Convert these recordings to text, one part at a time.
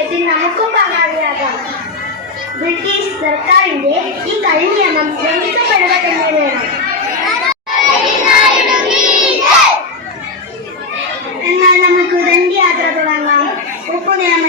മഹാദൗത്യത്തിൽ നമുക്കും പങ്കാളിയാകാം ബ്രിട്ടീഷ് സർക്കാരിന്റെ ഈ കരിനിയമം ലംഘിക്കപ്പെടുക തന്നെ വേണം. എന്നാൽ നമുക്ക് ദണ്ഡി യാത്ര തുടങ്ങാം. ഉപ്പു നിയമം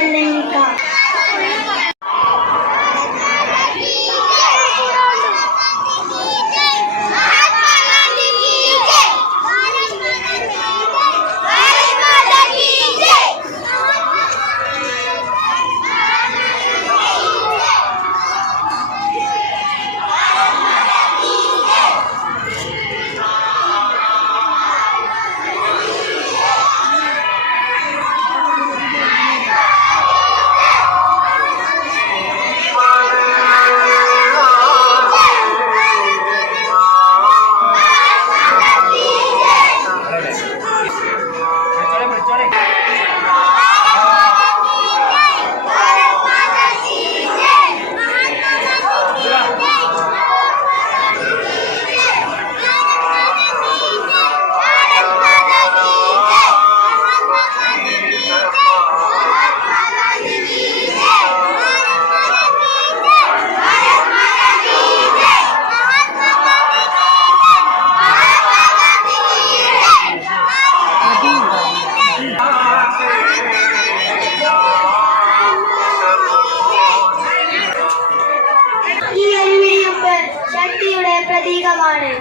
പ്രതീകമാണ്.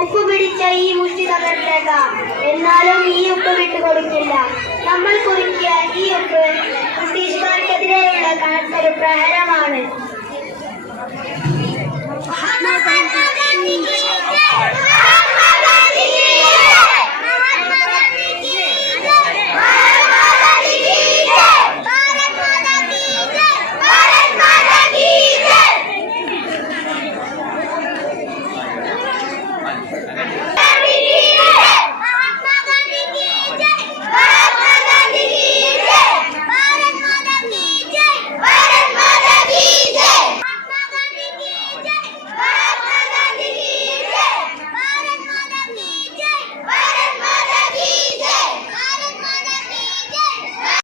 ഉപ്പ് പിടിച്ച ഈ മുഷ്ടി തകർത്തേക്കാം എന്നാലും ഈ ഉപ്പ് വിട്ടു കൊടുക്കില്ല. നമ്മൾ കുറിക്കിയ ഈ ഉപ്പ് ബ്രിട്ടീഷുകാർക്കെതിരെയുള്ള കനത്തൊരു പ്രഹരമാണ്.